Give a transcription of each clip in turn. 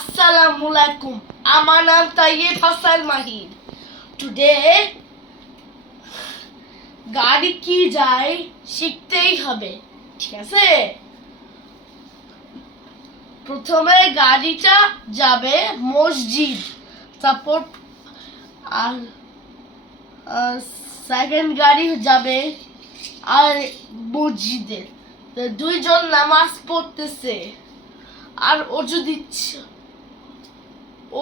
Assalamualaikum. আমার নাম Tayyip Hasan Mahin. Today গাড়ি কি যায় শিখতেই হবে, ঠিক আছে? প্রথমে গাড়িটা যাবে মসজিদ, তারপর আর সেকেন্ড গাড়ি যাবে আর মসজিদে। তো দুইজন নামাজ পড়তেছে আর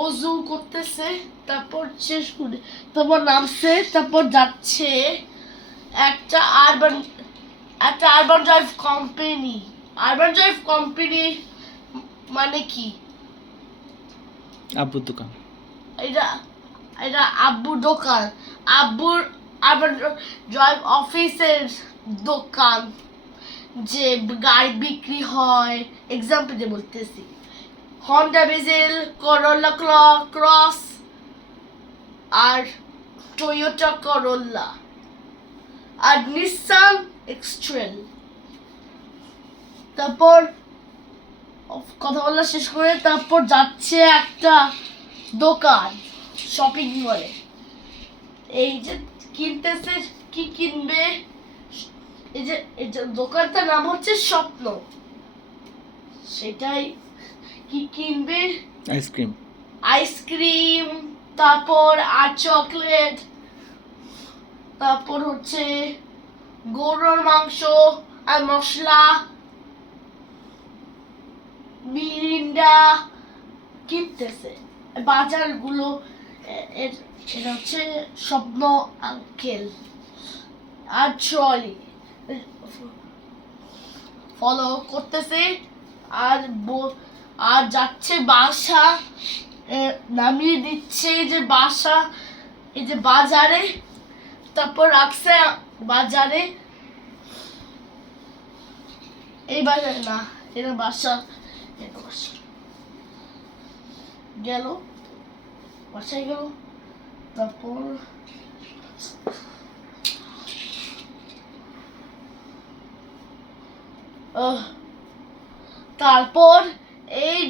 অজু করতেছে, তারপর শেষ করে তারপর নামছে, তারপর যাচ্ছে একটা urban drive company. Urban drive company মানে কি? আব্বুর দোকান। এটা এটা আব্বুর দোকান। আব্বুর আরবান ড্রাইভ অফিসের দোকান, যে গাড়ি বিক্রি হয়। এক্সাম্পল দিয়ে বলতেছি, হন্ডা বেজেল, করোলা ক্রস আর টয়োটা করোলা আর নিসান এক্সট্রেল। তারপর কথা বলা শেষ করে তারপর যাচ্ছে একটা দোকান, শপিং মলে। এই যে কিনতেছে, কি কিনবে? এই যে দোকানটার নাম হচ্ছে স্বপ্ন। সেটাই কি কিনবে? আইসক্রিম, তারপর আর চকলেট, তারপর হচ্ছে গরুর মাংস আর মশলা, মিরিন্ডা কিনতেছে। বাজারগুলো এটা হচ্ছে স্বপ্ন আঙ্কেল আর ট্রলি ফলো করতেছে আর যাচ্ছে বাসা, নামিয়ে দিচ্ছে যে বাসা, এই যে বাজারে, তারপর রাখছে বাজারে। এই বাজারে না, এটা বাসা গেল, বাসায় গেল। তারপর তারপর এই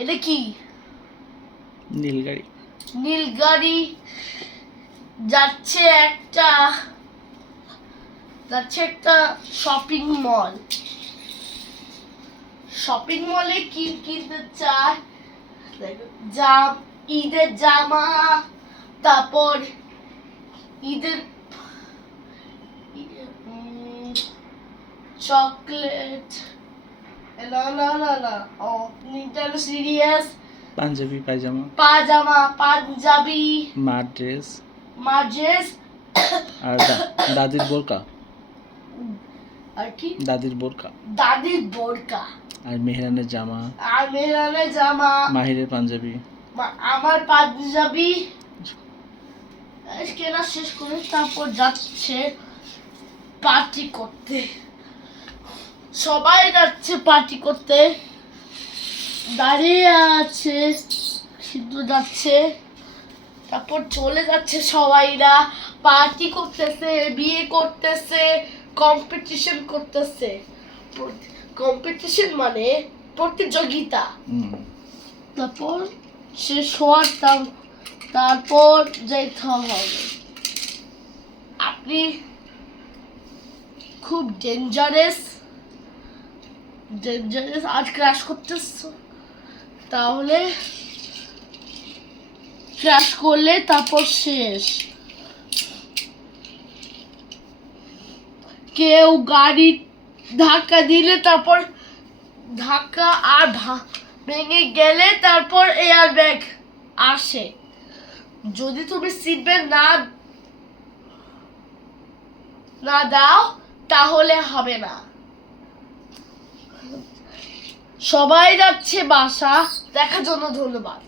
এটা কি? নীল গাড়ি যাচ্ছে একটা শপিং মল। শপিং মলে কি কিনতে চায়? ঈদের জামা, তারপর ঈদের চকলেট, না ও নিটানো সিরিয়াস, পাঞ্জাবি, মাদ্রেস আর দাদির বোরকা, আর কি দাদির বোরকা আর মেহরানের জামা, মাহিরের পাঞ্জাবি, আমার পাঞ্জাবি কেনা শেষ করে তারপর যাচ্ছে পার্টি করতে। সবাই যাচ্ছে পার্টি করতে, দাঁড়িয়ে আছে, সিদ্ধ যাচ্ছে, তারপর চলে যাচ্ছে। সবাইরা পার্টি করতেছে, বিয়ে করতেছে, কম্পিটিশন করতেছে। কম্পিটিশন মানে প্রতিযোগিতা। তারপর শেষ হওয়ার তারপর যেতে হবে। আপনি খুব ডেঞ্জারাস আজ ক্র্যাশ করতেছ, তাহলে ক্র্যাশ করলে তারপর শেষ। কেউ গাড়ি ধাক্কা দিলে, তারপর ধাক্কা আর ভেঙে গেলে তারপর এয়ার ব্যাগ আসে। যদি তুমি সিট বেল্ট না দাও তাহলে হবে না। সবাই যাচ্ছে বাসা দেখার জন্য। ধন্যবাদ।